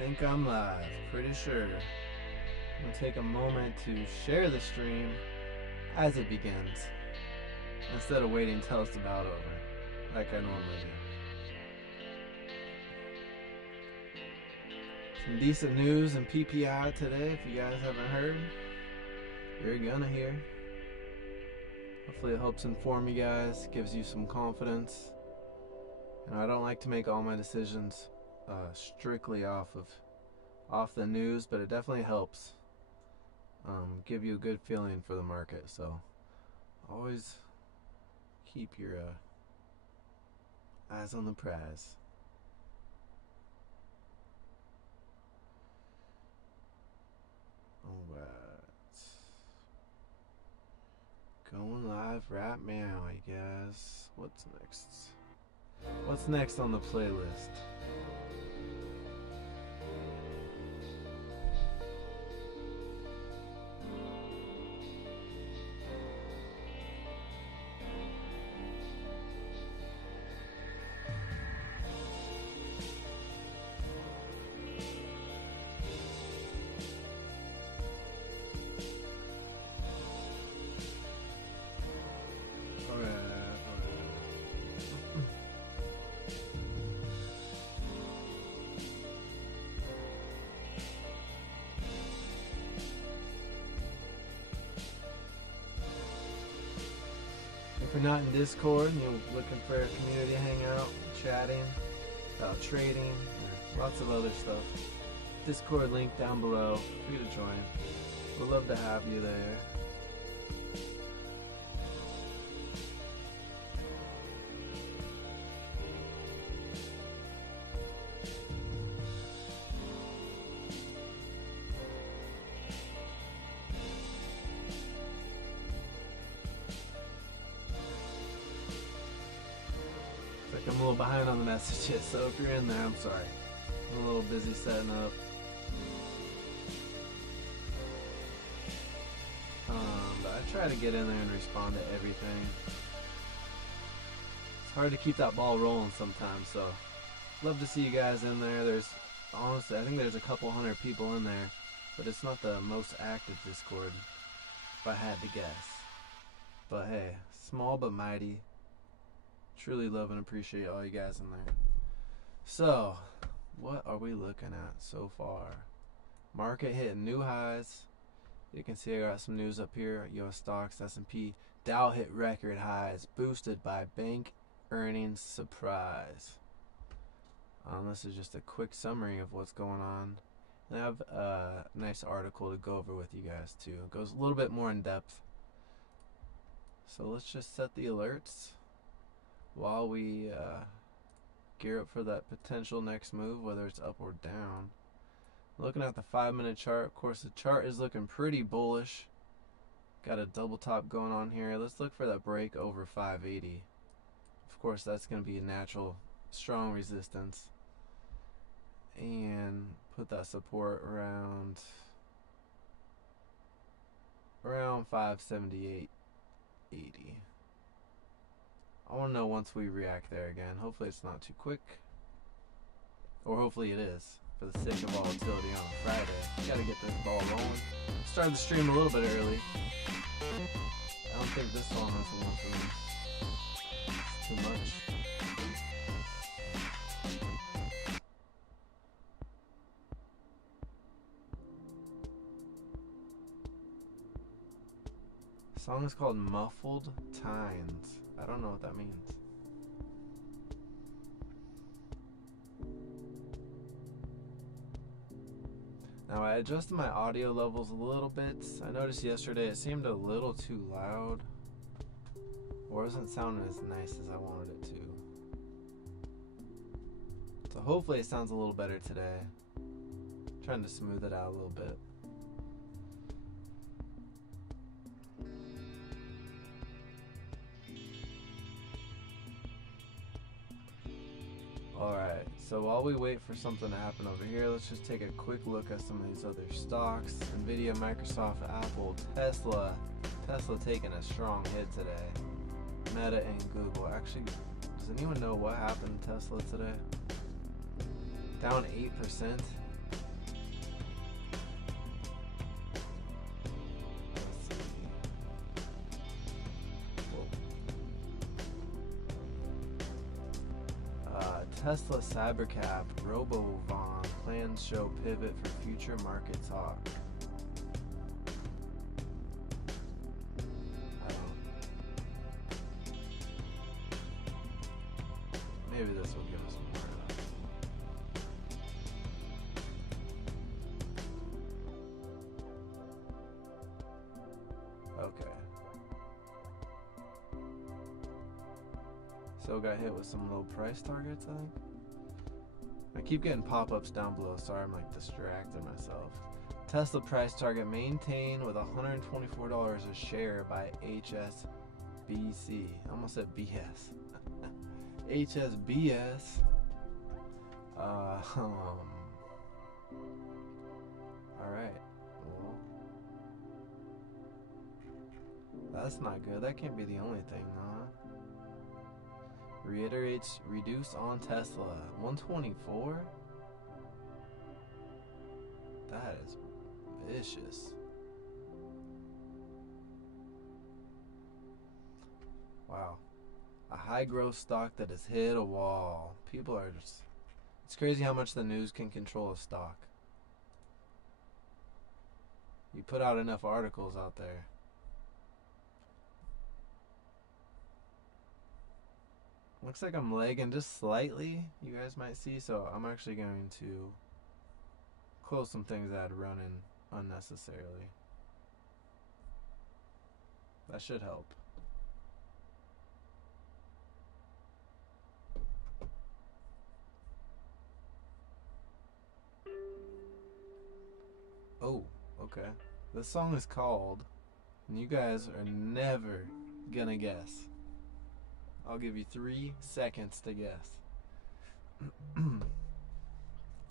think I'm live, pretty sure. I'm gonna take a moment to share the stream as it begins, instead of waiting till it's about over, like I normally do. Some decent news in PPI today, if you guys haven't heard. You're gonna hear. Hopefully it helps inform you guys, gives you some confidence. I don't like to make all my decisions strictly off the news, but it definitely helps give you a good feeling for the market. So always keep your eyes on the prize. Alright, going live right now, I guess. What's next? What's next on the playlist? If you're not in Discord and you're looking for a community hangout, chatting about trading, lots of other stuff, Discord link down below, free to join. We'd love to have you there. I'm a little behind on the messages, so if you're in there, I'm sorry. I'm a little busy setting up. But I try to get in there and respond to everything. It's hard to keep that ball rolling sometimes, so love to see you guys in there. Honestly, I think there's a couple hundred people in there, but it's not the most active Discord, if I had to guess. But hey, small but mighty. Truly love and appreciate all you guys in there. So, what are we looking at so far? Market hitting new highs. You can see I got some news up here. US stocks, S&P. Dow hit record highs, boosted by bank earnings surprise. This is just a quick summary of what's going on. And I have a nice article to go over with you guys too. It goes a little bit more in depth. So let's just set the alerts while we gear up for that potential next move, whether it's up or down. Looking at the 5-minute chart, of course the chart is looking pretty bullish. Got a double top going on here. Let's look for that break over 580. Of course that's going to be a natural strong resistance. And put that support around 578.80. I want to know once we react there again. Hopefully it's not too quick. Or hopefully it is, for the sake of volatility on a Friday. Gotta get this ball rolling. Started the stream a little bit early. I don't think this song is the one for me. It's too much. The song is called Muffled Tines. I don't know what that means. Now I adjusted my audio levels a little bit. I noticed yesterday it seemed a little too loud, or wasn't sounding as nice as I wanted it to. So hopefully it sounds a little better today. I'm trying to smooth it out a little bit. Alright, so while we wait for something to happen over here, let's just take a quick look at some of these other stocks. Nvidia, Microsoft, Apple, Tesla. Tesla taking a strong hit today. Meta and Google. Actually, does anyone know what happened to Tesla today? Down 8%. Tesla Cybercap, RoboVon, plans show pivot for future market talk. I don't. Maybe this will give us more. Okay. So got hit with some low price targets, I think. I keep getting pop-ups down below. Sorry, I'm like distracting myself. Tesla price target maintained with $124 a share by HSBC. I almost said BS. HSBS. Alright. Well, that's not good. That can't be the only thing, huh? Reiterates reduce on Tesla. 124? That is vicious. Wow. A high growth stock that has hit a wall. People are just... It's crazy how much the news can control a stock. You put out enough articles out there. Looks like I'm lagging just slightly, you guys might see, so I'm actually going to close some things that had run in unnecessarily. That should help. Oh, okay. This song is called, and you guys are never gonna guess. I'll give you 3 seconds to guess.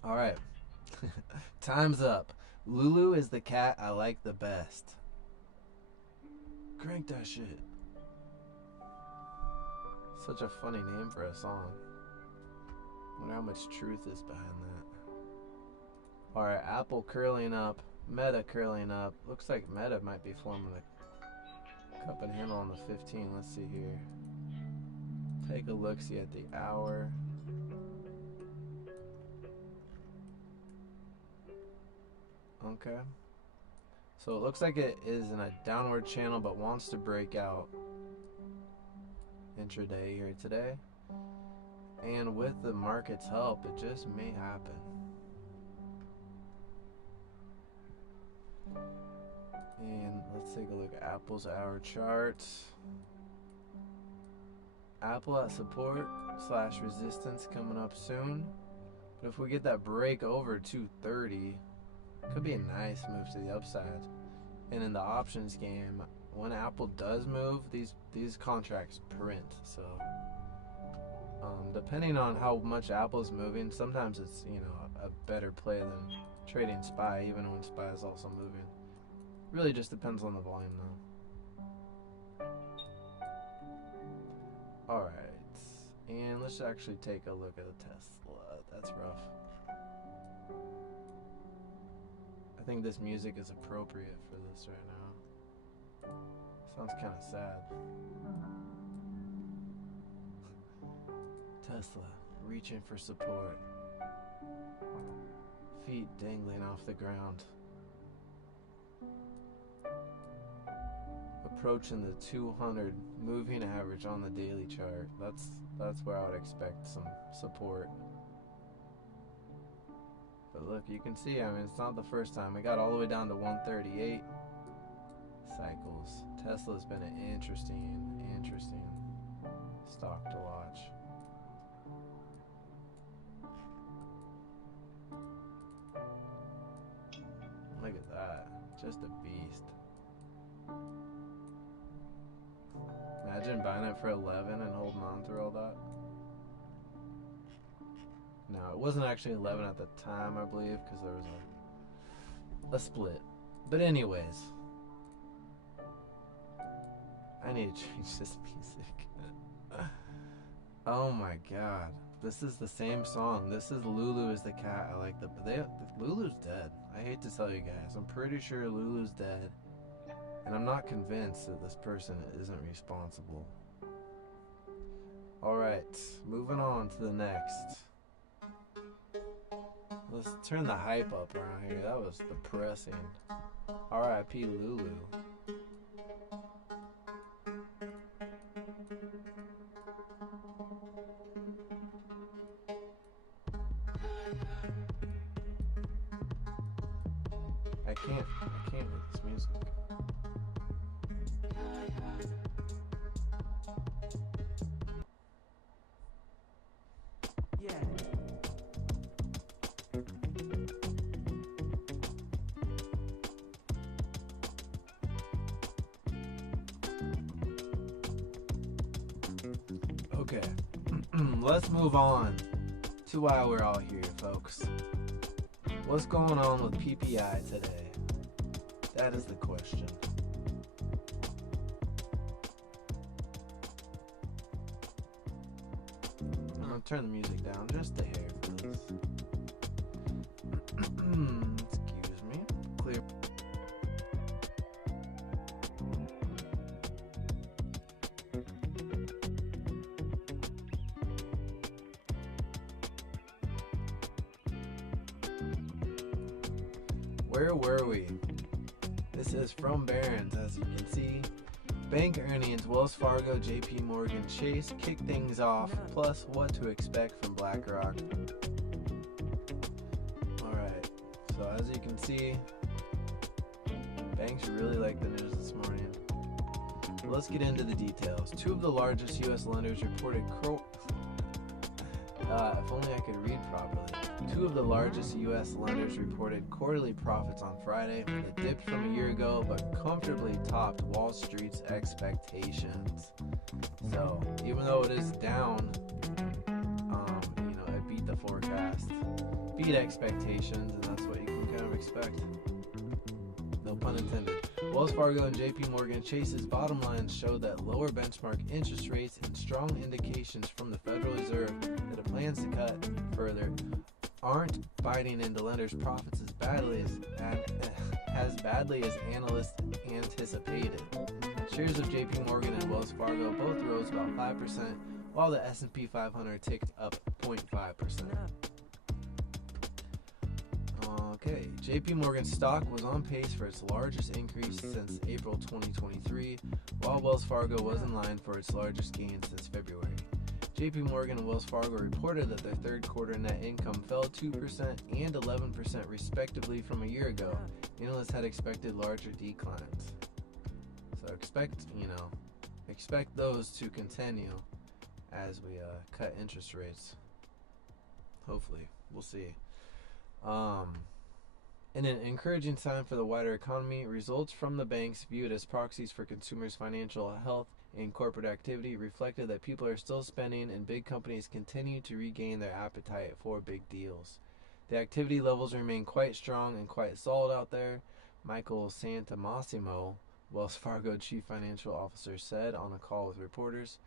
Alright. Time's up. Lulu is the cat I like the best. Crank that shit. Such a funny name for a song. Wonder how much truth is behind that. Alright, Apple curling up. Meta curling up. Looks like Meta might be forming a cup and handle on the 15. Let's see here. Take a look-see at the hour. Okay. So it looks like it is in a downward channel but wants to break out intraday here today. And with the market's help, it just may happen. And let's take a look at Apple's hour chart. Apple at support / resistance coming up soon. But if we get that break over 230, could be a nice move to the upside. And in the options game, when Apple does move, these contracts print. So depending on how much Apple's moving, sometimes it's, you know, a better play than trading SPY, even when SPY is also moving. Really just depends on the volume though. Alright, and let's actually take a look at the Tesla. That's rough. I think this music is appropriate for this right now. Sounds kind of sad. Tesla, reaching for support. Feet dangling off the ground. Approaching the 200 moving average on the daily chart. That's where I would expect some support. But look, you can see, I mean, it's not the first time. It got all the way down to 138 cycles. Tesla's been an interesting stock to watch. Look at that, just a beast. Imagine buying it for 11 and holding on through all that. No, it wasn't actually 11 at the time, I believe, because there was a split. But anyways, I need to change this music. Oh my god, this is the same song. This is Lulu is the cat I like the. Lulu's dead. I hate to tell you guys. I'm pretty sure Lulu's dead. And I'm not convinced that this person isn't responsible. Alright, moving on to the next. Let's turn the hype up around here. That was depressing. R.I.P. Lulu. I can't with this music. Yeah. Okay. Let's move on to why we're all here, folks. What's going on with PPI today? That is the question. I'm gonna turn the music down just a hair, please. Excuse me. Clear. Where were we? This is from Barron's, as you can see. Bank earnings, Wells Fargo, JP Morgan, Chase kick things off, plus what to expect from BlackRock. Alright, so as you can see, banks really like the news this morning. Let's get into the details. Two of the largest U.S. lenders reported if only I could read properly. Two of the largest U.S. lenders reported quarterly profits on Friday that dipped from a year ago but comfortably topped Wall Street's expectations. So even though it is down, it beat the forecast, beat expectations, and that's what you can kind of expect. No pun intended. Wells Fargo and JP Morgan Chase's bottom lines showed that lower benchmark interest rates and strong indications from the Federal Reserve that it plans to cut further aren't biting into lenders' profits as badly as analysts anticipated. Shares of JP Morgan and Wells Fargo both rose about 5%, while the S&P 500 ticked up 0.5%. Okay, JP Morgan stock was on pace for its largest increase since April 2023, while Wells Fargo was in line for its largest gain since February. JP Morgan and Wells Fargo reported that their third quarter net income fell 2% and 11% respectively from a year ago. Analysts had expected larger declines. So expect those to continue as we cut interest rates. Hopefully, we'll see. In an encouraging sign for the wider economy, results from the banks viewed as proxies for consumers' financial health and corporate activity reflected that people are still spending and big companies continue to regain their appetite for big deals. The activity levels remain quite strong and quite solid out there, Michael Santamassimo, Wells Fargo Chief Financial Officer, said on a call with reporters.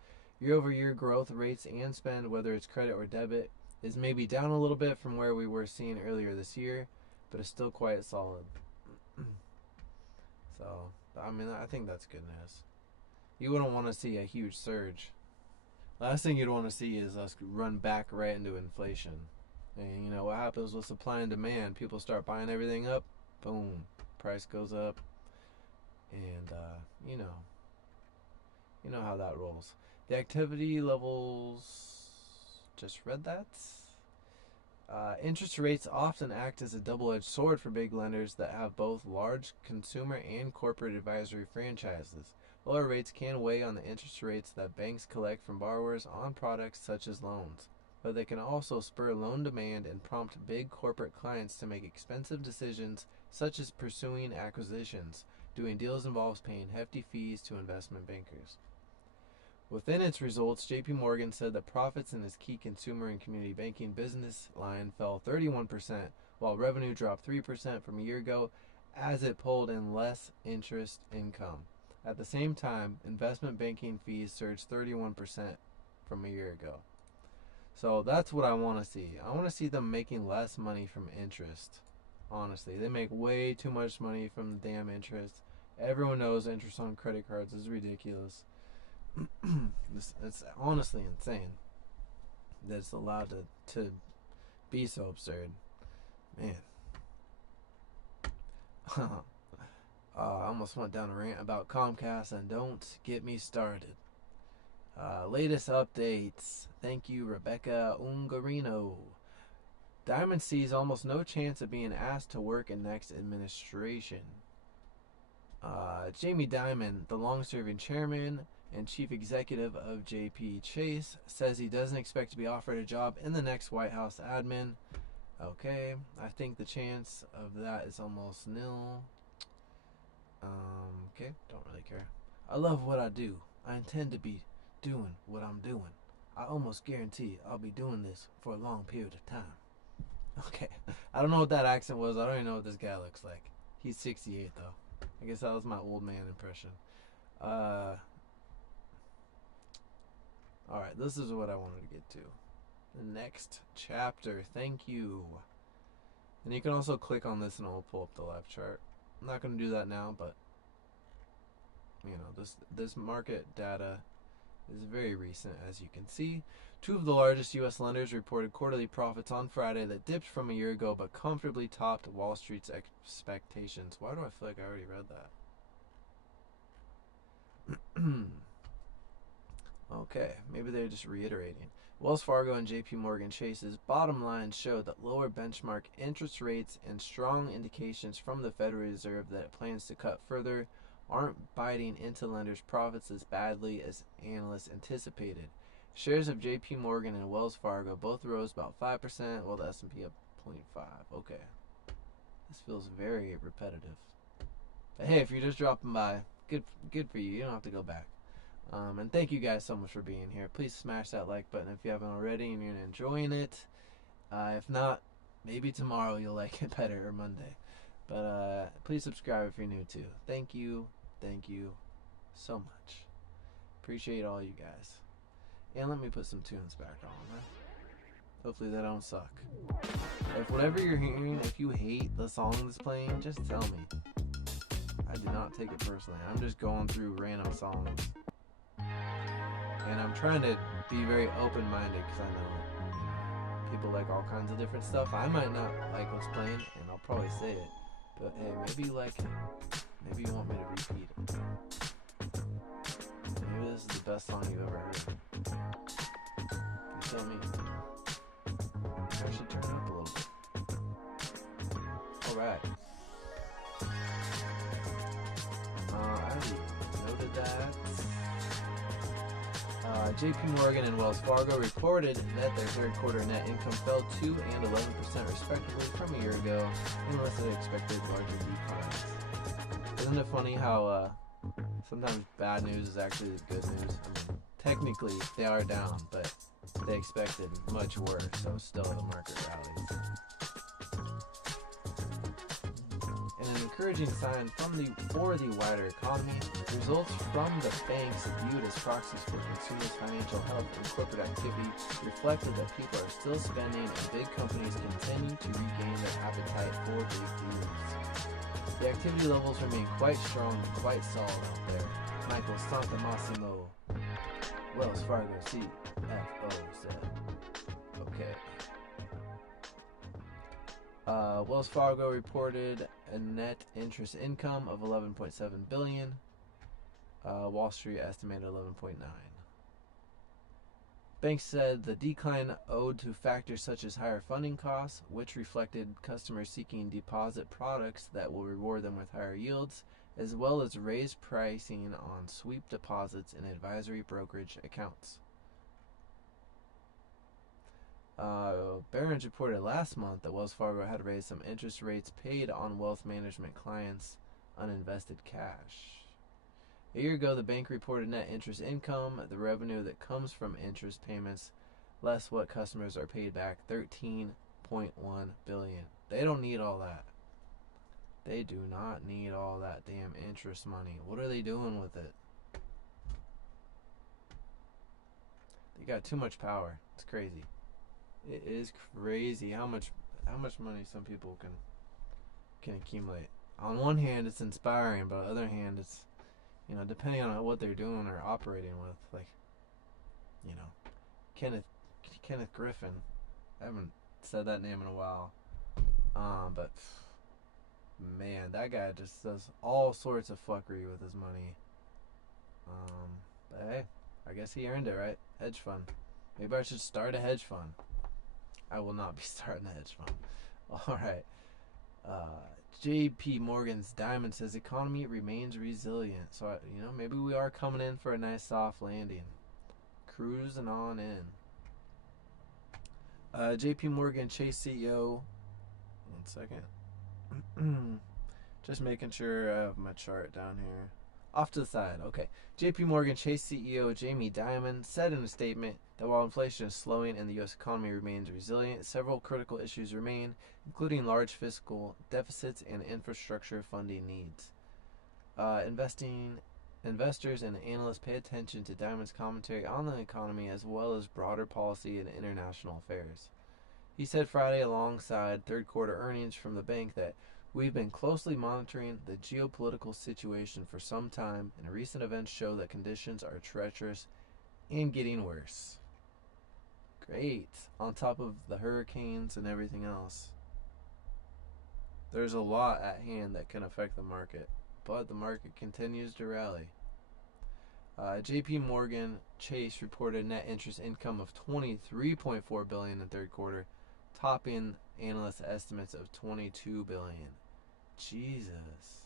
Year-over-year growth rates and spend, whether it's credit or debit, is maybe down a little bit from where we were seeing earlier this year, but it's still quite solid. So, I think that's good news. You wouldn't want to see a huge surge. Last thing you'd want to see is us run back right into inflation. And what happens with supply and demand? People start buying everything up, boom, price goes up, and you know how that rolls. The activity levels, just read that. Interest rates often act as a double-edged sword for big lenders that have both large consumer and corporate advisory franchises. Lower rates can weigh on the interest rates that banks collect from borrowers on products such as loans, but they can also spur loan demand and prompt big corporate clients to make expensive decisions such as pursuing acquisitions. Doing deals involves paying hefty fees to investment bankers. Within its results, JP Morgan said that profits in its key consumer and community banking business line fell 31%, while revenue dropped 3% from a year ago as it pulled in less interest income. At the same time, investment banking fees surged 31% from a year ago. So that's what I want to see. I want to see them making less money from interest. Honestly, they make way too much money from the damn interest. Everyone knows interest on credit cards is ridiculous. It's honestly insane that it's allowed to be so absurd. Man. I almost went down a rant about Comcast, and don't get me started. Latest updates. Thank you, Rebecca Ungarino. Diamond sees almost no chance of being asked to work in next administration. Jamie Dimon, the long-serving chairman and chief executive of JP Chase, says he doesn't expect to be offered a job in the next White House admin. Okay, I think the chance of that is almost nil. Okay, don't really care. I love what I do. I intend to be doing what I'm doing. I almost guarantee I'll be doing this for a long period of time. Okay, I don't know what that accent was. I don't even know what this guy looks like. He's 68 though. I guess that was my old man impression. Alright, this is what I wanted to get to. The next chapter. Thank you. And you can also click on this and it'll pull up the live chart. I'm not going to do that now, but you know, this market data is very recent, as you can see. Two of the largest U.S. lenders reported quarterly profits on Friday that dipped from a year ago but comfortably topped Wall Street's expectations. Why do I feel like I already read that? Okay, maybe they're just reiterating. Wells Fargo and JP Morgan Chase's bottom line showed that lower benchmark interest rates and strong indications from the Federal Reserve that it plans to cut further aren't biting into lenders' profits as badly as analysts anticipated. Shares of JP Morgan and Wells Fargo both rose about 5%, while the S&P up 0.5%. Okay. This feels very repetitive. But hey, if you're just dropping by, good for you. You don't have to go back. And thank you guys so much for being here. Please smash that like button if you haven't already and you're enjoying it. If not, maybe tomorrow you'll like it better, or Monday. But please subscribe if you're new too. Thank you so much. Appreciate all you guys. And let me put some tunes back on, huh? Hopefully they don't suck. If whatever you're hearing, if you hate the song that's playing, just tell me. I do not take it personally. I'm just going through random songs. And I'm trying to be very open-minded because I know people like all kinds of different stuff. I might not like what's playing, and I'll probably say it. But hey, maybe you like it. Maybe you want me to repeat it. Maybe this is the best song you've ever heard. You tell me. Maybe I should turn it up a little bit. Alright. I already noted that. JP Morgan and Wells Fargo reported that their third quarter net income fell 2 and 11% respectively from a year ago, unless they expected larger declines. Isn't it funny how sometimes bad news is actually good news? I mean, technically they are down, but they expected much worse, so still the market rallies. And an encouraging sign for the wider economy, results from the banks viewed as proxies for consumers' financial health and corporate activity reflected that people are still spending and big companies continue to regain their appetite for big deals. The activity levels remain quite strong and quite solid out there. Michael Santamassimo, Wells Fargo CFO, said. Okay. Wells Fargo reported a net interest income of $11.7 billion. Wall Street estimated 11.9. Banks said the decline owed to factors such as higher funding costs, which reflected customers seeking deposit products that will reward them with higher yields, as well as raised pricing on sweep deposits and advisory brokerage accounts. Barron's reported last month that Wells Fargo had raised some interest rates paid on wealth management clients' uninvested cash. A year ago, the bank reported net interest income, the revenue that comes from interest payments, less what customers are paid back, $13.1 billion. They don't need all that. They do not need all that damn interest money. What are they doing with it? They got too much power. It's crazy. It is crazy how much money some people can accumulate. On one hand, it's inspiring, but on the other hand, it's, you know, depending on what they're doing or operating with, like, you know, Kenneth Griffin. I haven't said that name in a while. man, that guy just does all sorts of fuckery with his money. But hey, I guess he earned it, right? Hedge fund. Maybe I should start a hedge fund. I will not be starting a hedge fund. All right. J.P. Morgan's Diamond says economy remains resilient. So, maybe we are coming in for a nice soft landing. Cruising on in. J.P. Morgan Chase CEO. 1 second. Just making sure I have my chart down here. Off to the side. Okay. JP Morgan Chase CEO Jamie Dimon said in a statement that while inflation is slowing and the U.S. economy remains resilient, several critical issues remain, including large fiscal deficits and infrastructure funding needs. Investors and analysts pay attention to Dimon's commentary on the economy as well as broader policy and international affairs. He said Friday alongside third quarter earnings from the bank that we've been closely monitoring the geopolitical situation for some time, and recent events show that conditions are treacherous and getting worse. Great. On top of the hurricanes and everything else. There's a lot at hand that can affect the market, but the market continues to rally. JP Morgan Chase reported net interest income of $23.4 billion in third quarter, topping analyst estimates of $22 billion. Jesus.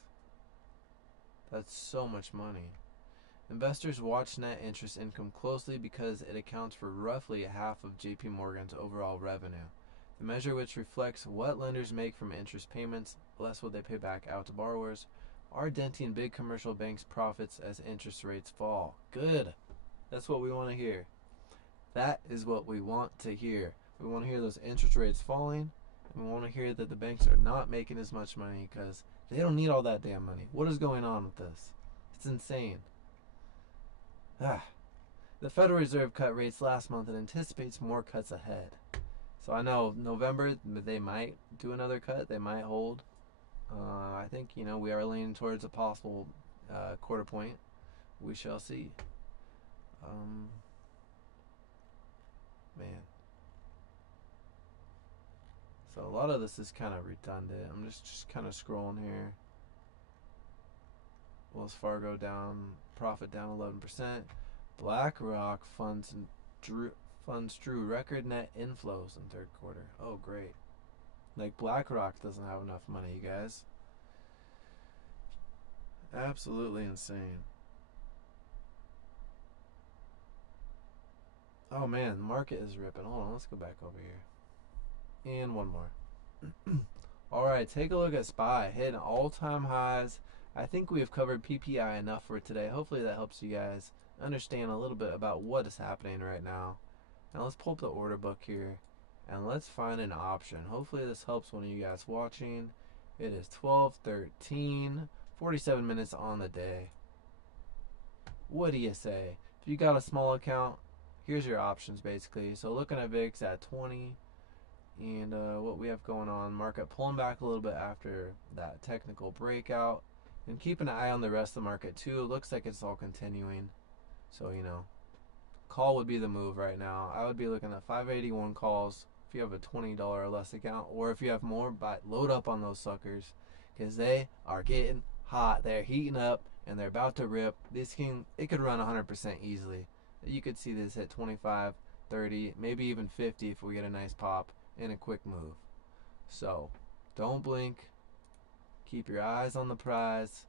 That's so much money. Investors watch net interest income closely because it accounts for roughly half of JP Morgan's overall revenue. The measure, which reflects what lenders make from interest payments, less what they pay back out to borrowers, are denting big commercial banks' profits as interest rates fall. Good. That's what we want to hear. That is what we want to hear. We want to hear those interest rates falling. We want to hear that the banks are not making as much money because they don't need all that damn money. What is going on with this? It's insane. The Federal Reserve cut rates last month and anticipates more cuts ahead. So I know November they might do another cut. They might hold. I think we are leaning towards a possible quarter point. We shall see. Man. So a lot of this is kind of redundant. I'm just kind of scrolling here. Wells Fargo down, profit down 11%. BlackRock funds drew record net inflows in third quarter. Oh, great. Like BlackRock doesn't have enough money, you guys. Absolutely insane. Oh man, the market is ripping. Hold on, let's go back over here. And one more. Alright, take a look at SPY. Hitting all-time highs. I think we have covered PPI enough for today. Hopefully that helps you guys understand a little bit about what is happening right now. Now let's pull up the order book here. And let's find an option. Hopefully this helps one of you guys watching. It is 12:13, 47 minutes on the day. What do you say? If you got a small account, here's your options basically. So looking at VIX at 20. And what we have going on, market pulling back a little bit after that technical breakout. And keep an eye on the rest of the market too. It looks like it's all continuing. So, call would be the move right now. I would be looking at 581 calls if you have a $20 or less account. Or if you have more, load up on those suckers. Because they are getting hot. They're heating up and they're about to rip. It could run 100% easily. You could see this hit 25, 30, maybe even 50 if we get a nice pop and a quick move. So don't blink. Keep your eyes on the prize.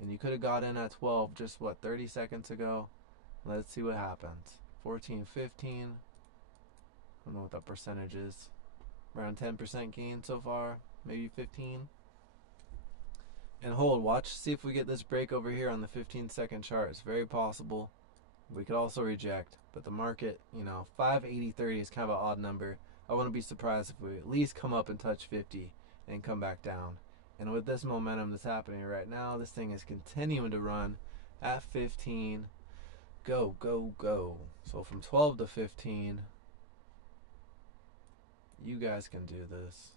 And you could have got in at 12 just 30 seconds ago. Let's see what happens. 14, 15. I don't know what that percentage is. Around 10% gain so far. Maybe 15. And hold, watch, see if we get this break over here on the 15-second chart. It's very possible. We could also reject. But the market, 580.30 is kind of an odd number. I wouldn't be surprised if we at least come up and touch 50 and come back down. And with this momentum that's happening right now, this thing is continuing to run at 15. Go, go, go. So from 12 to 15, you guys can do this.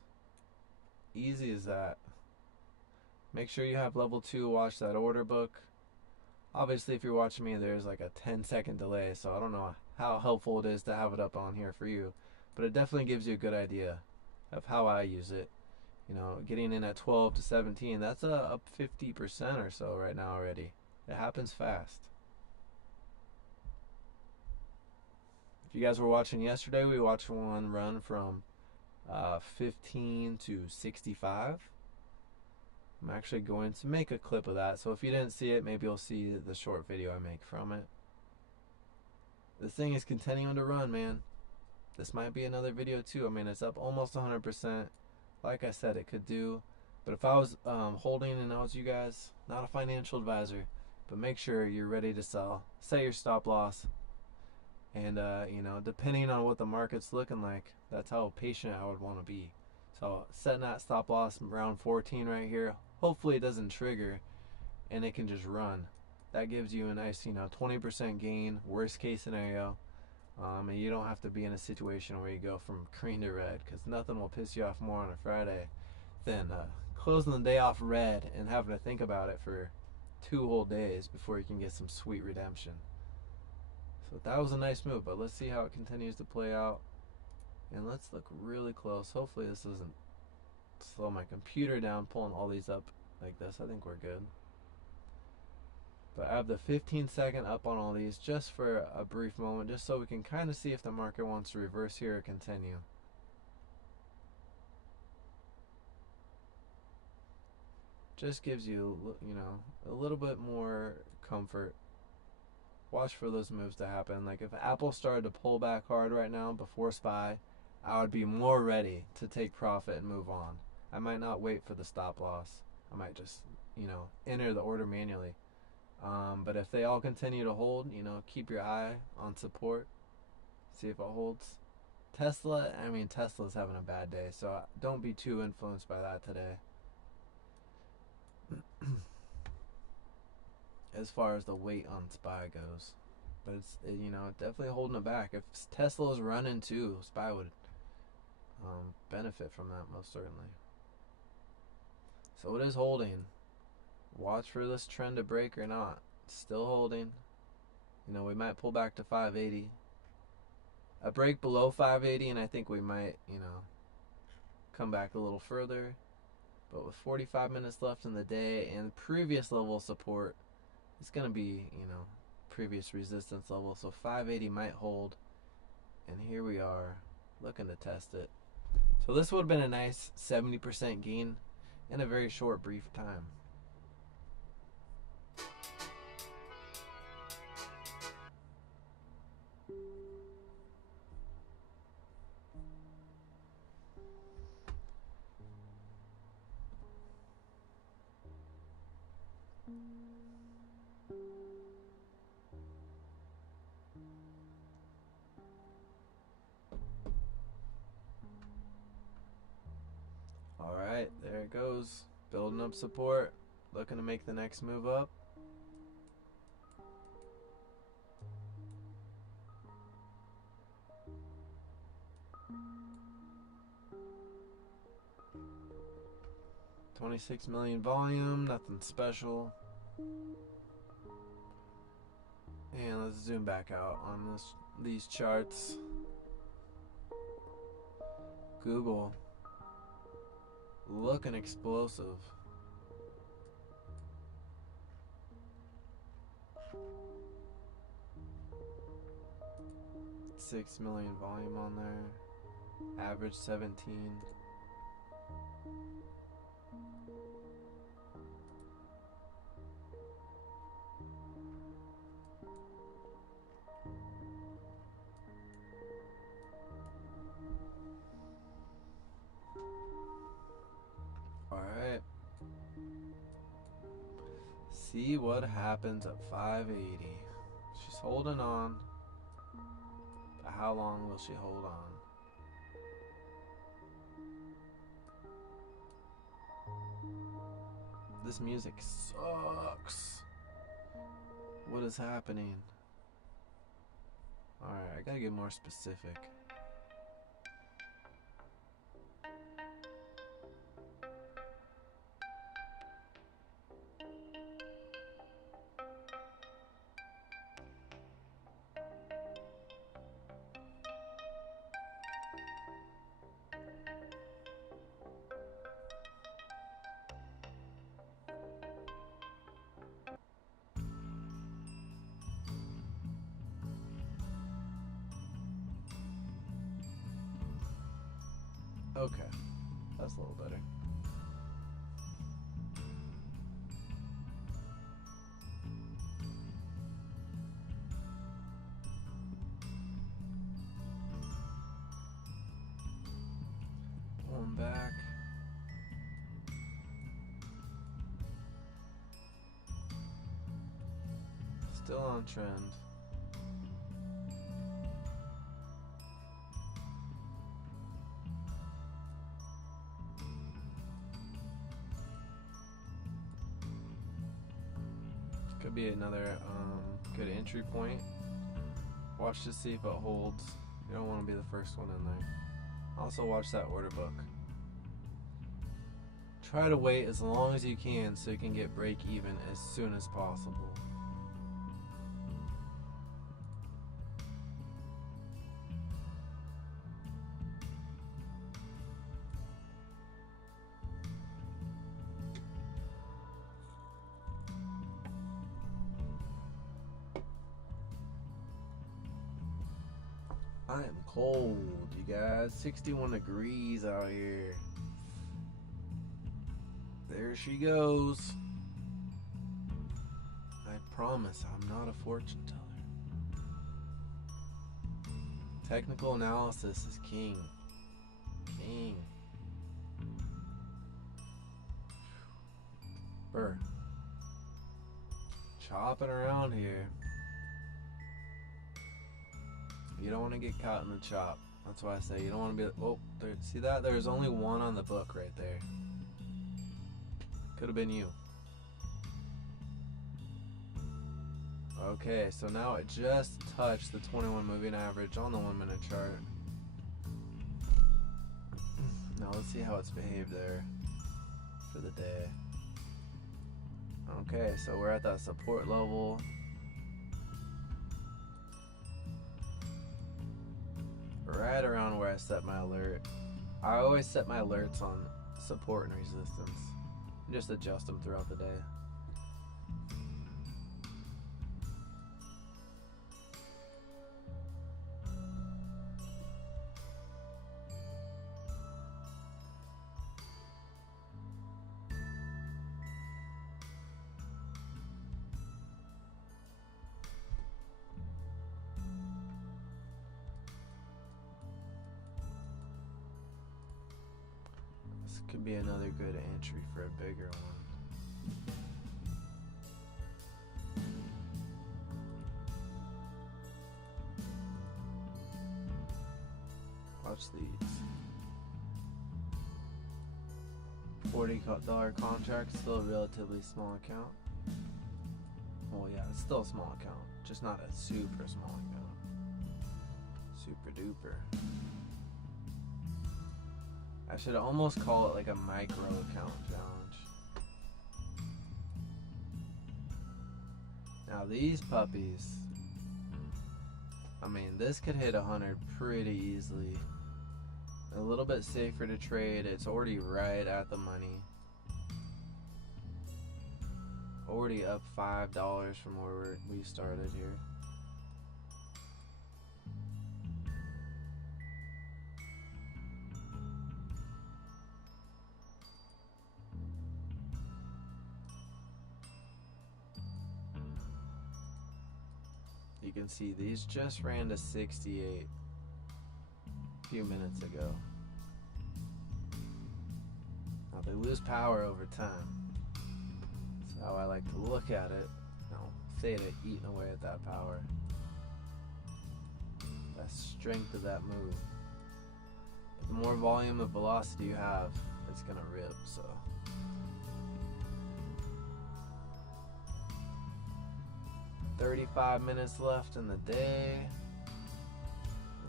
Easy as that. Make sure you have level 2, watch that order book. Obviously, if you're watching me, there's like a 10-second delay, so I don't know how helpful it is to have it up on here for you. But it definitely gives you a good idea of how I use it. You know, getting in at 12 to 17, that's up 50% or so right now already. It happens fast. If you guys were watching yesterday, we watched one run from 15 to 65. I'm actually going to make a clip of that, so if you didn't see it, maybe you'll see the short video I make from it. This thing is continuing to run, man. This might be another video too. I mean, it's up almost 100%. Like I said, it could do. But if I was holding and I was you guys, not a financial advisor, but make sure you're ready to sell. Set your stop loss. And, you know, depending on what the market's looking like, that's how patient I would want to be. So setting that stop loss around 14 right here. Hopefully it doesn't trigger and it can just run. That gives you a nice, you know, 20% gain, worst case scenario. And you don't have to be in a situation where you go from green to red, because nothing will piss you off more on a Friday than closing the day off red and having to think about it for 2 whole days before you can get some sweet redemption. So that was a nice move, but let's see how it continues to play out. And let's look really close. Hopefully this doesn't slow my computer down pulling all these up like this. I think we're good. But I have the 15-second up on all these just for a brief moment, just so we can kind of see if the market wants to reverse here or continue. Just gives you, you know, a little bit more comfort. Watch for those moves to happen. Like if Apple started to pull back hard right now before SPY, I would be more ready to take profit and move on. I might not wait for the stop loss. I might just, you know, enter the order manually. But if they all continue to hold, you know, keep your eye on support. See if it holds. Tesla, I mean, Tesla's having a bad day, so don't be too influenced by that today. As far as the weight on SPY goes. But it's, you know, definitely holding it back. If Tesla is running too, SPY would benefit from that most certainly. So it is holding. Watch for this trend to break or not. It's still holding. You know, we might pull back to 580. A break below 580 and I think we might, you know, come back a little further. But with 45 minutes left in the day and previous level support, it's going to be, you know, previous resistance level. So 580 might hold. And here we are looking to test it. So this would have been a nice 70% gain in a very short, brief time. Alright, there it goes. Building up support. Looking to make the next move up. $26 million volume, nothing special. And let's zoom back out on these charts. Google looking explosive. $6 million volume on there. Average 17. Alright. See what happens at 580. She's holding on. But how long will she hold on? This music sucks. What is happening? Alright, I gotta get more specific. Okay, that's a little better. Pulling back. Still on trend. Could be another good entry point. Watch to see if it holds. You don't want to be the first one in there. Also watch that order book. Try to wait as long as you can so you can get break even as soon as possible. I am cold, you guys. 61 degrees out here. There she goes. I promise I'm not a fortune teller. Technical analysis is king. King. Burr. Chopping around here. You don't want to get caught in the chop. That's why I say you don't want to be. Oh, there, see that? There's only one on the book right there. Could have been you. Okay, so now it just touched the 21 moving average on the 1 minute chart. Now let's see how it's behaved there for the day. Okay, so we're at that support level. Right around where I set my alert. I always set my alerts on support and resistance. Just adjust them throughout the day. This could be another good entry for a bigger one. Watch these. $40 contract, still a relatively small account. Well, yeah, it's still a small account, just not a super small account. Super duper. I should almost call it like a micro account challenge. Now these puppies, I mean, this could hit 100 pretty easily. A little bit safer to trade. It's already right at the money. Already up $5 from where we started here. You can see these just ran to 68 a few minutes ago. Now they lose power over time. That's how I like to look at it. Now theta eating away at that power. That strength of that move. But the more volume of velocity you have, it's gonna rip, so. $35 minutes left in the day.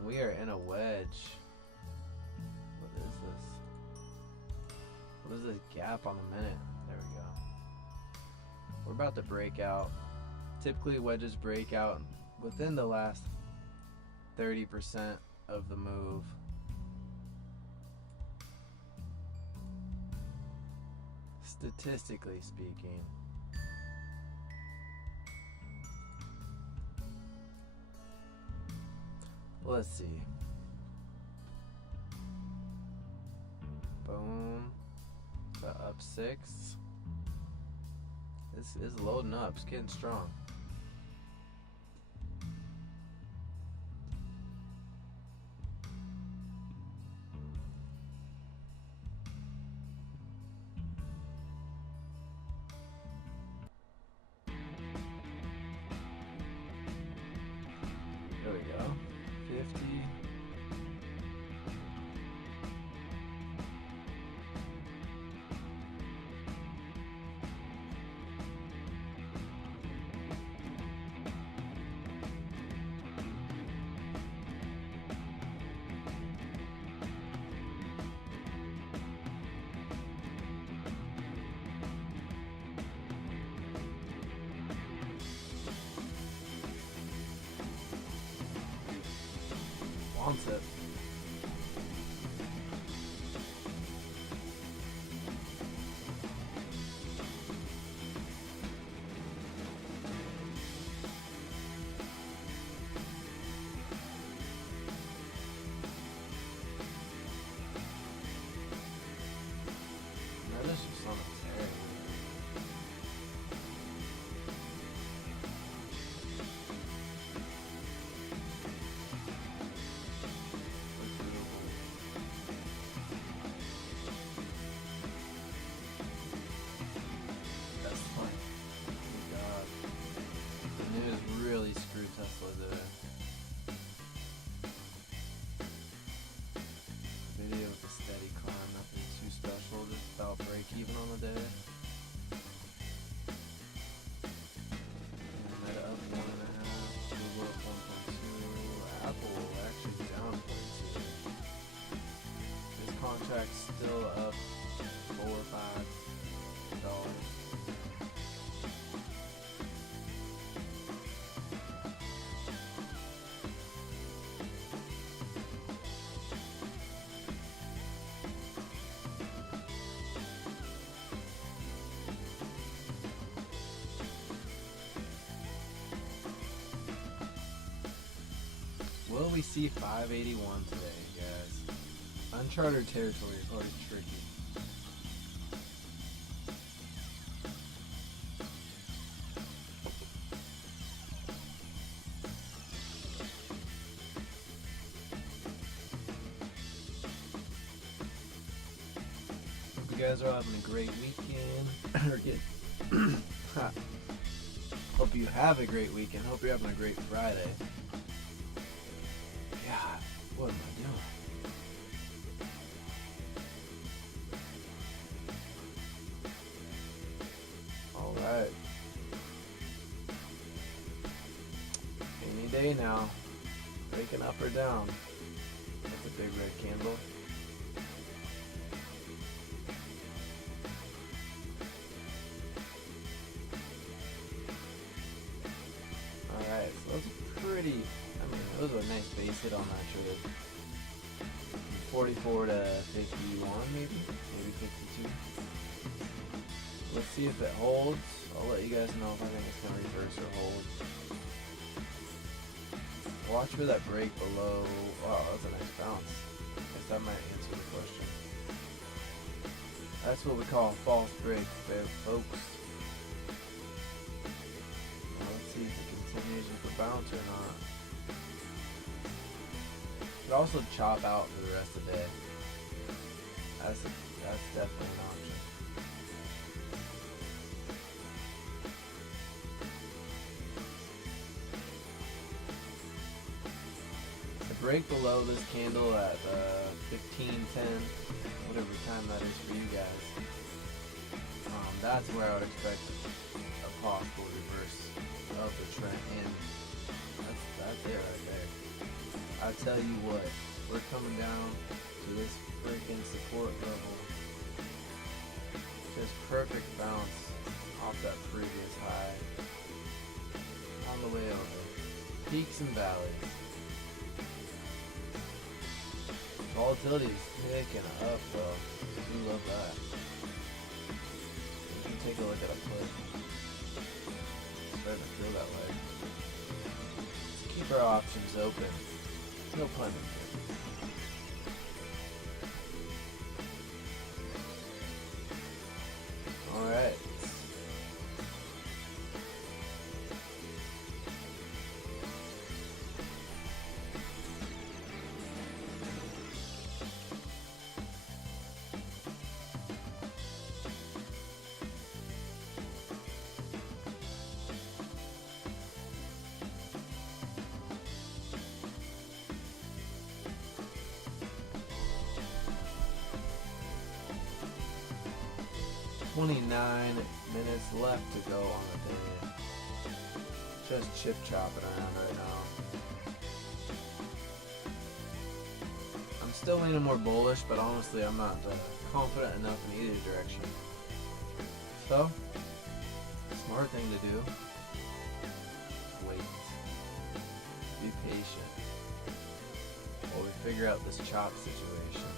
We are in a wedge. What is this? What is this gap on the minute? There we go. We're about to break out. Typically wedges break out within the last 30% of the move. Statistically speaking. Let's see. up 6. This is loading up. It's getting strong. There we go. 50. Wants it. That is just on a tear. That's funny. Oh god. The news really screwed Tesla today. Video with a steady climb, nothing too special, just about break even on the day. And Meta up 1.5, Google up 1.2, Apple actually down 0.2. This contract's still up $4 or $5. Will we see 581 today, guys? Uncharted territory is always tricky. Hope you guys are having a great weekend. Or get hope you have a great weekend. Hope you're having a great Friday. God, what am I doing? Alright. Any day now. Breaking up or down. That's a big red candle. Alright, so that's pretty... it was a nice base hit on that trade. 44 to 51 maybe 52. Let's see if it holds. I'll let you guys know if I think it's gonna reverse or hold. Watch for that break below. Wow, that's a nice bounce. Guess that might answer the question. That's what we call a false break, folks. Now let's see if it continues with the bounce or not. Could also chop out for the rest of the day. That's definitely an option. The break below this candle at 15:10, whatever time that is for you guys. That's where I would expect a possible reverse of the trend, and that's it right there. I tell you what, we're coming down to this freaking support level. Just perfect bounce off that previous high. On the way over. Peaks and valleys. Volatility is picking up though. We love that. You can take a look at a put. It's starting to feel that way. Let's keep our options open. No pun intended. Alright. $29 minutes left to go on the day. Just chip chopping around right now. I'm still leaning more bullish, but honestly I'm not confident enough in either direction. So, smart thing to do, wait. Be patient while we figure out this chop situation.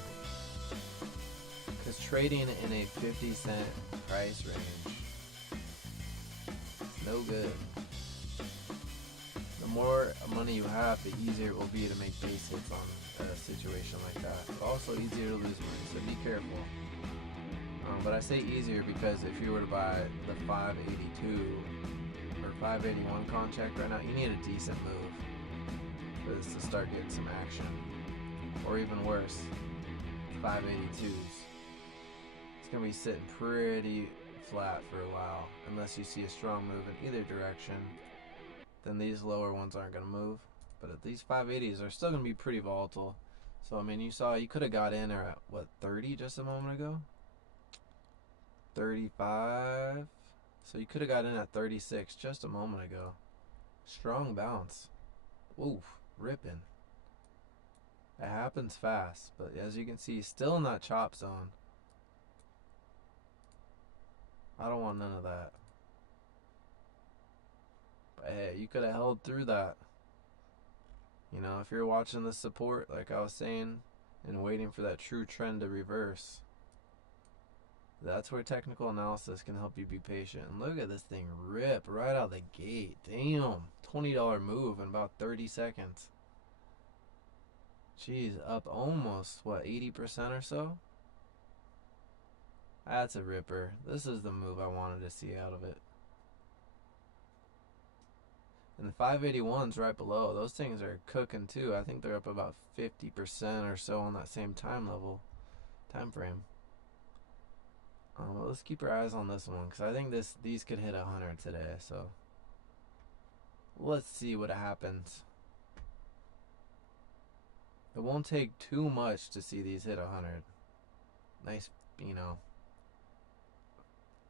Because trading in a 50-cent price range is no good. The more money you have, the easier it will be to make base hits on a situation like that. But also easier to lose money, so be careful. But I say easier because if you were to buy the 582 or 581 contract right now, you need a decent move for this to start getting some action. Or even worse, 582s. It's going to be sitting pretty flat for a while unless you see a strong move in either direction. Then these lower ones aren't going to move. But if these 580s are still going to be pretty volatile. So I mean, you saw you could have got in at what, 30 just a moment ago? 35. So you could have got in at 36 just a moment ago. Strong bounce. Oof, ripping. It happens fast, but as you can see, still in that chop zone. I don't want none of that. But hey, you could have held through that. You know, if you're watching the support, like I was saying, and waiting for that true trend to reverse, that's where technical analysis can help you be patient. And look at this thing rip right out of the gate. Damn. $20 move in about 30 seconds. Jeez, up almost, what, 80% or so? That's a ripper. This is the move I wanted to see out of it. And the 581's right below. Those things are cooking too. I think they're up about 50% or so on that same time frame. Well, let's keep our eyes on this one because I think these could hit 100 today. So let's see what happens. It won't take too much to see these hit 100. Nice,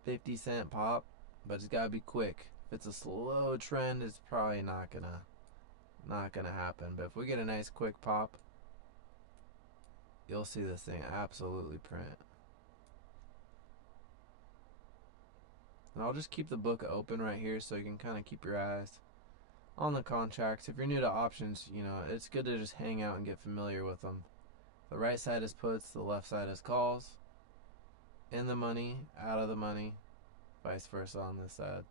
50-cent pop, but it's gotta be quick. If it's a slow trend, it's probably not gonna happen. But if we get a nice quick pop, you'll see this thing absolutely print. And I'll just keep the book open right here so you can kind of keep your eyes on the contracts. If you're new to options, it's good to just hang out and get familiar with them. The right side is puts, the left side is calls. In the money, out of the money, vice versa on this side.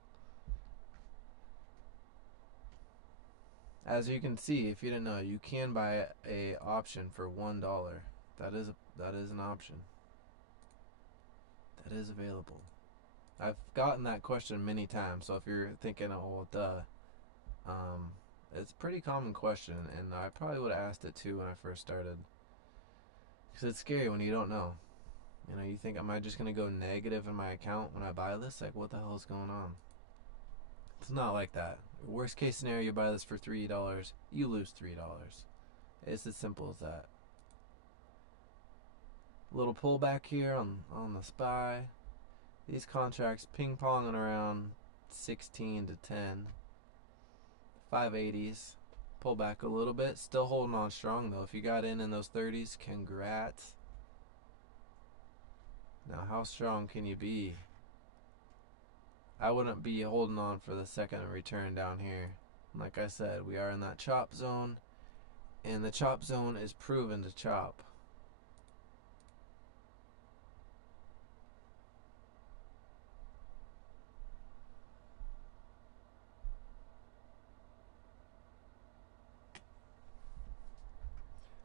As you can see, if you didn't know, you can buy a option for $1. That is an option. That is available. I've gotten that question many times, so if you're thinking, oh, duh, it's a pretty common question, and I probably would have asked it too when I first started. Because it's scary when you don't know. You think, am I just going to go negative in my account when I buy this? Like, what the hell is going on? It's not like that. Worst case scenario, you buy this for $3, you lose $3. It's as simple as that. Little pullback here on the SPY. These contracts ping-ponging around 16 to 10. 580s. Pull back a little bit. Still holding on strong, though. If you got in those 30s, congrats. Now, how strong can you be? I wouldn't be holding on for the second return down here. Like I said, we are in that chop zone, and the chop zone is proven to chop.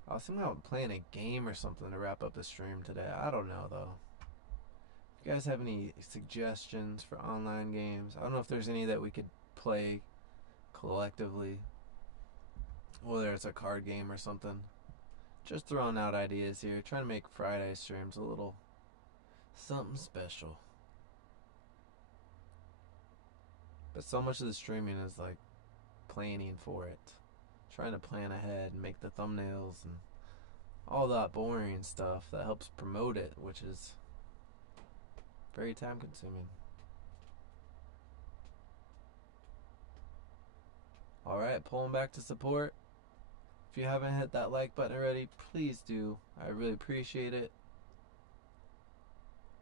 I was thinking about playing a game or something to wrap up the stream today. I don't know, though. If you guys have any suggestions for online games, I don't know if there's any that we could play collectively, whether it's a card game or something. Just throwing out ideas here, trying to make Friday streams a little something special. But so much of the streaming is like planning for it, trying to plan ahead and make the thumbnails and all that boring stuff that helps promote it, which is very time consuming. Alright, pulling back to support. If you haven't hit that like button already, please do. I really appreciate it.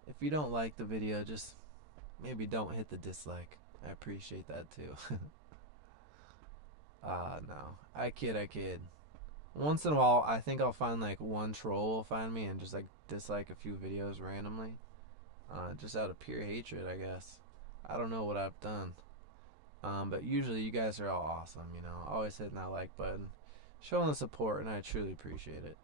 If you don't like the video, just maybe don't hit the dislike. I appreciate that too. No. I kid. Once in a while, I think I'll find like one troll will find me and just like dislike a few videos randomly. Just out of pure hatred, I guess. I don't know what I've done. But usually you guys are all awesome, you know. Always hitting that like button, showing the support, and I truly appreciate it.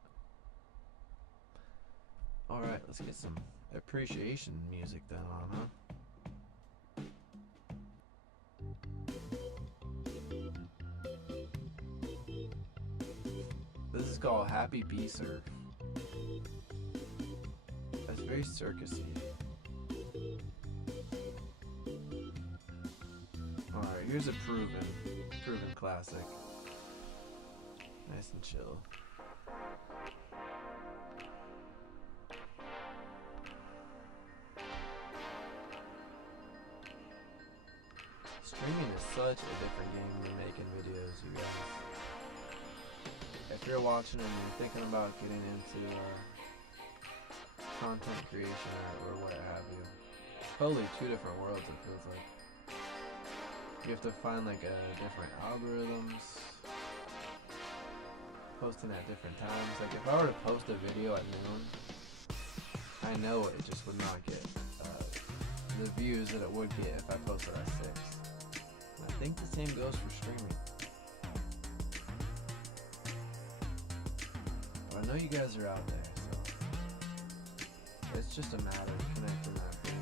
Alright, let's get some appreciation music then on, huh? This is called Happy Bee Surf. That's very circusy. Alright, here's a proven classic. Nice and chill. Streaming is such a different game than making videos, you guys. If you're watching and you're thinking about getting into content creation or what have you, totally two different worlds it feels like. You have to find like different algorithms, posting at different times. Like if I were to post a video at noon, I know it just would not get the views that it would get if I posted at 6. And I think the same goes for streaming. But I know you guys are out there, so it's just a matter of connecting that page.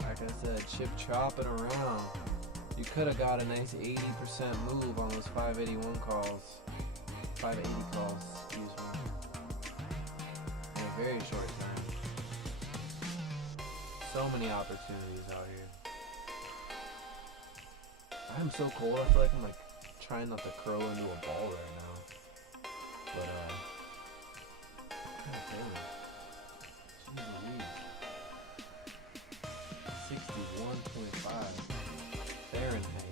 Like I said, chip chopping around. You could have got a nice 80% move on those 581 calls. 580 calls, excuse me. In a very short time. So many opportunities out here. I'm so cold, I feel like I'm like trying not to curl into a ball right now. But God damn it. Jeez Louise. 61.5 Fahrenheit.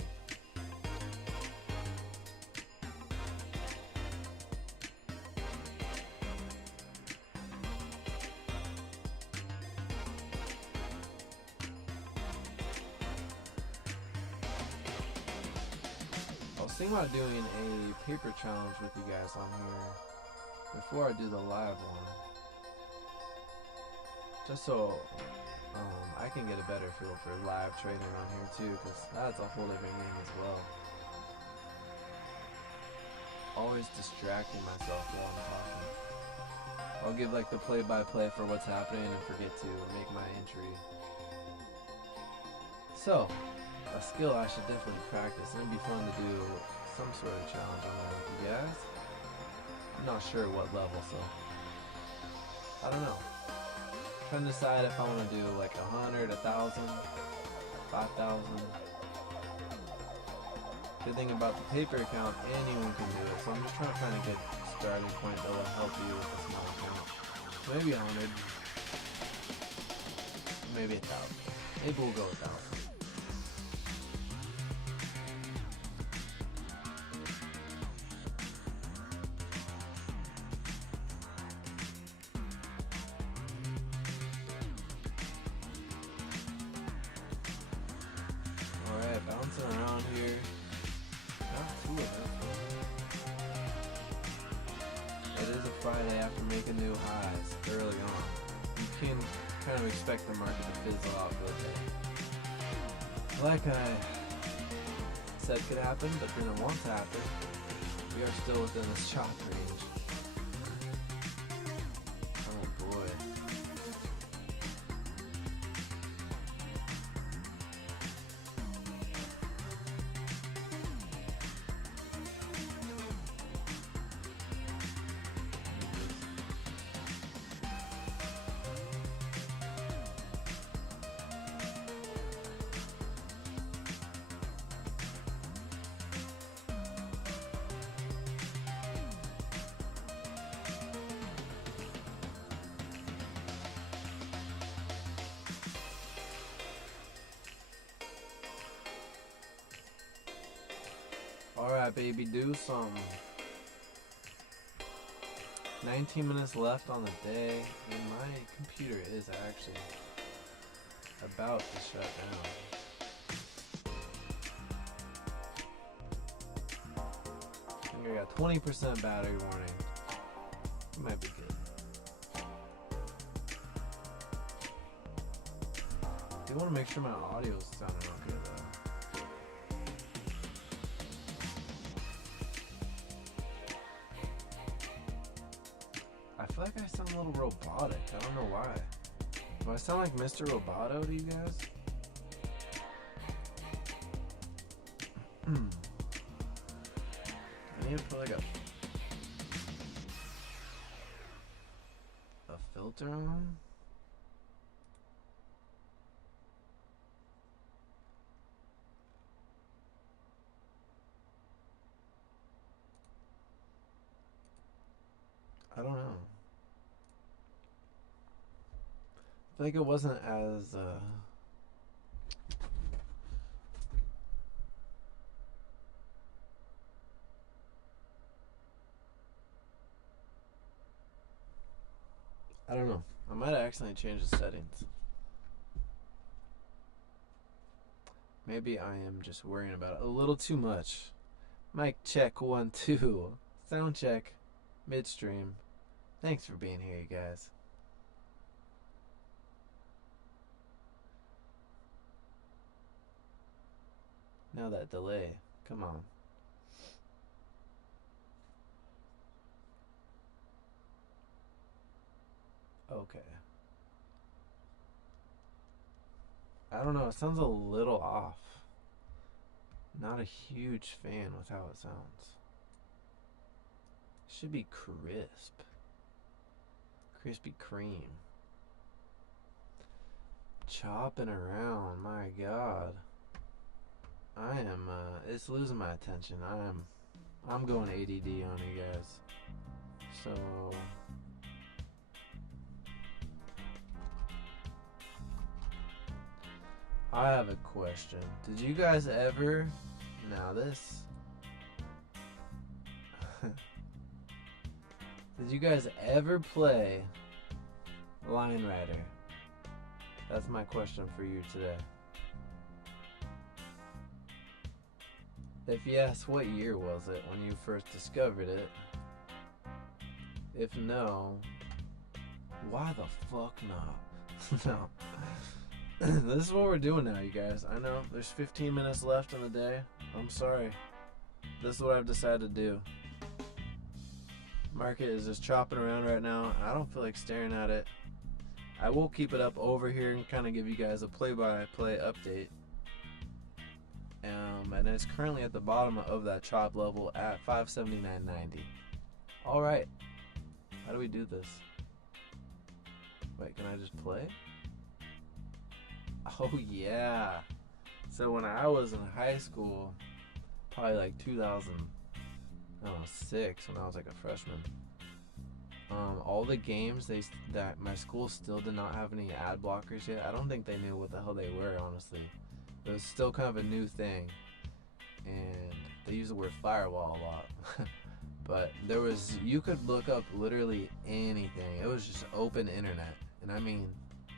I was thinking about doing a paper challenge with you guys on here before I do the live one. Just so I can get a better feel for live trading on here too, because that's a whole different game as well. Always distracting myself while I'm talking. I'll give like the play-by-play for what's happening and forget to make my entry. So, a skill I should definitely practice, and it'd be fun to do some sort of challenge on that with you guys. I'm not sure what level, so I don't know. Trying to decide if I want to do like 100, 1,000, 5,000. Good thing about the paper account, anyone can do it. So I'm just trying to find a good starting point that will help you with a small account. Maybe 100, maybe 1,000. Maybe we'll go 1,000. Bouncing around here. Not too eventful. It is a Friday after making new highs early on. You can kind of expect the market to fizzle out for a day. Like I said could happen, but then it won't happen. We are still within this chop range. Oh boy. Alright, baby, do something. 19 minutes left on the day, and my computer is actually about to shut down. I think I got 20% battery warning. It might be good. I do want to make sure my audio is sounding okay though. I feel like I sound a little robotic. I don't know why. Do I sound like Mr. Roboto to you guys? I need to put like a filter on. I don't know. I feel like it wasn't as I don't know. I might have accidentally changed the settings. Maybe I am just worrying about it a little too much. Mic check 1 2. Sound check midstream. Thanks for being here, you guys. Now that delay. Come on. Okay. I don't know. It sounds a little off. Not a huge fan with how it sounds. It should be crisp. Krispy Kreme. Chopping around. My God. I am, it's losing my attention. I'm going ADD on you guys. So, I have a question. Did you guys ever, now this, did you guys ever play Line Rider? That's my question for you today. If yes, what year was it when you first discovered it? If no, why the fuck not? No. This is what we're doing now, you guys. I know there's 15 minutes left in the day. I'm sorry. This is what I've decided to do. Market is just chopping around right now. I don't feel like staring at it. I will keep it up over here and kind of give you guys a play-by-play update. And it's currently at the bottom of that chop level at 579.90. Alright. How do we do this? Wait, can I just play? Oh yeah. So when I was in high school, probably like 2006, when I was like a freshman, all the games that my school still did not have any ad blockers yet. I don't think they knew what the hell they were, honestly. It was still kind of a new thing, and they use the word firewall a lot. But you could look up literally anything. It was just open internet, and I mean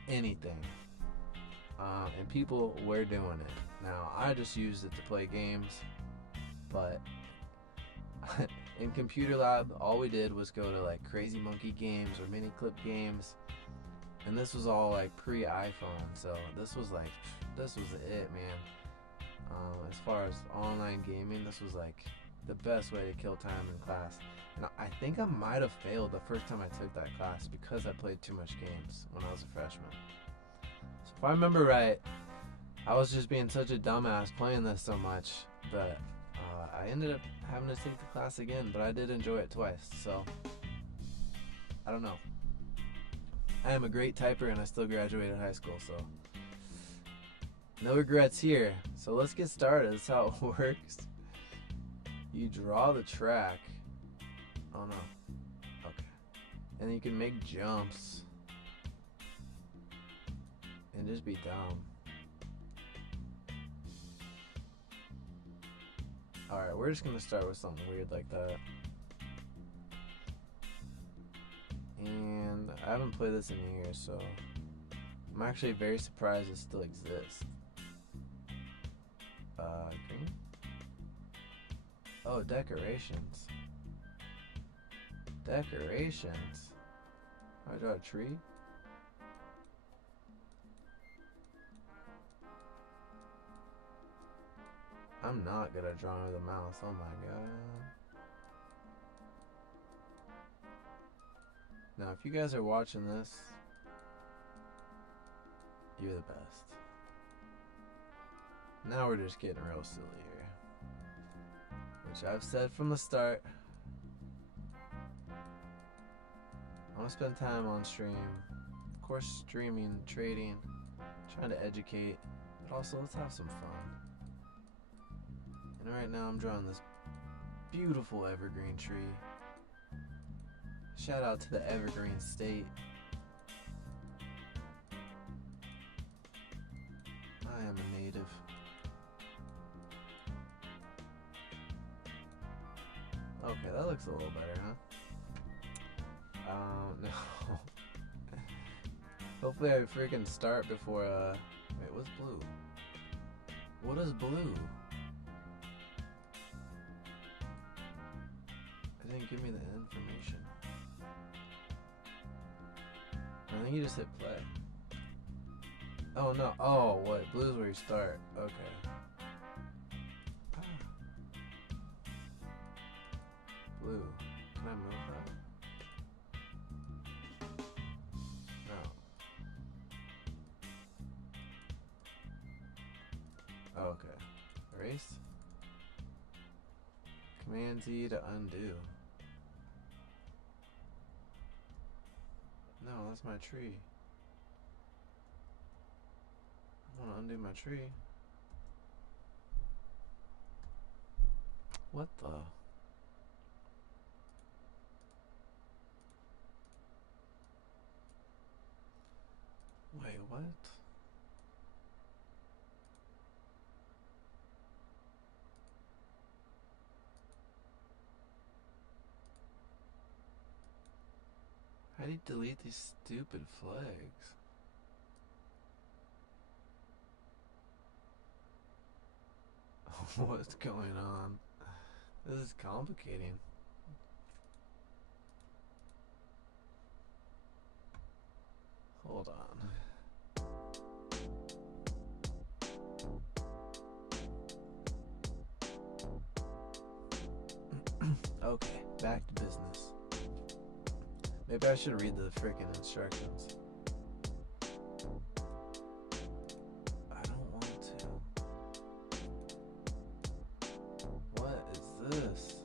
anything. And people were doing it. Now, I just used it to play games, but in computer lab, all we did was go to like Crazy Monkey games or mini clip games, and this was all like pre-iPhone, so this was it, man. As far as online gaming, this was like the best way to kill time in class. And I think I might have failed the first time I took that class because I played too much games when I was a freshman. So if I remember right, I was just being such a dumbass playing this so much, but I ended up having to take the class again, but I did enjoy it twice, so I don't know. I am a great typer and I still graduated high school, so no regrets here. So let's get started. That's how it works. You draw the track. Oh no. Okay. And then you can make jumps and just be dumb. Alright, we're just gonna start with something weird like that. And I haven't played this in years, so I'm actually very surprised it still exists. Green? Oh, decorations. Decorations. I draw a tree? I'm not good at drawing with a mouse. Oh my god. Now, if you guys are watching this, you're the best. Now we're just getting real silly here. Which I've said from the start. I want to spend time on stream. Of course, streaming, trading, trying to educate, but also let's have some fun. And right now I'm drawing this beautiful evergreen tree. Shout out to the Evergreen State. I am a native. Okay, that looks a little better, huh? No. Hopefully I freaking start before, wait, what's blue? What is blue? It didn't give me the information. I think you just hit play. Oh no, oh, what? Blue's where you start. Okay. Blue. Can I move that? No. Oh, okay. Erase. Command Z to undo. No, that's my tree. I want to undo my tree. What the? Wait, what? How do you delete these stupid flags? What's going on? This is complicating. Hold on. Okay, back to business. Maybe I should read the freaking instructions. I don't want to. What is this?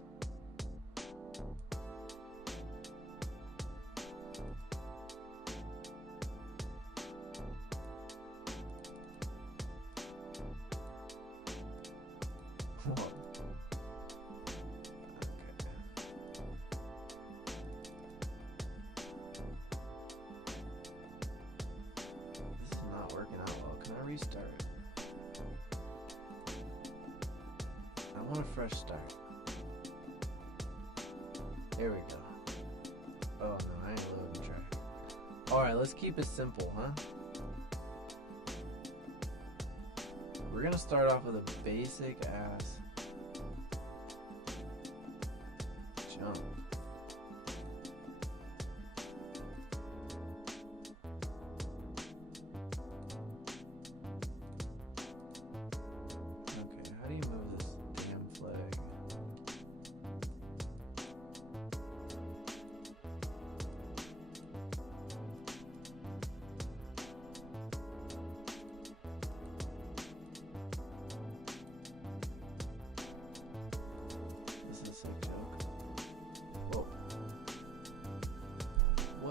What? Restart. I want a fresh start. There we go. Oh no, I ain't loading track. Alright, let's keep it simple, huh? We're gonna start off with a basic ass jump.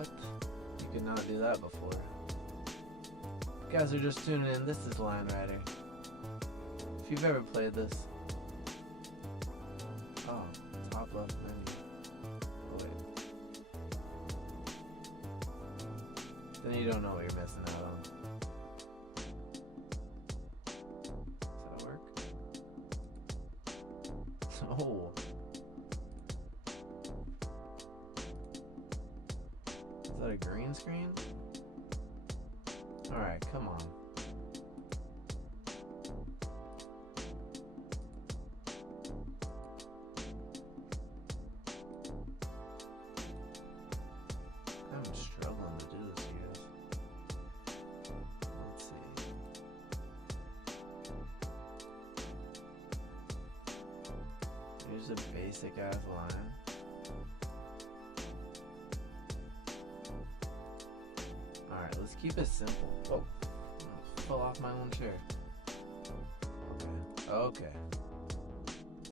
What? You could not do that before. If you guys are just tuning in, this is Line Rider. If you've ever played this. Oh, top left menu. Oh, wait. Then you don't know what you're missing out on. Does that work? Oh. Is that a green screen? Alright, come on. I'm struggling to do this, you guys. Let's see. Here's a basic ass line. Alright, let's keep it simple. Oh, fell off my own chair. Okay.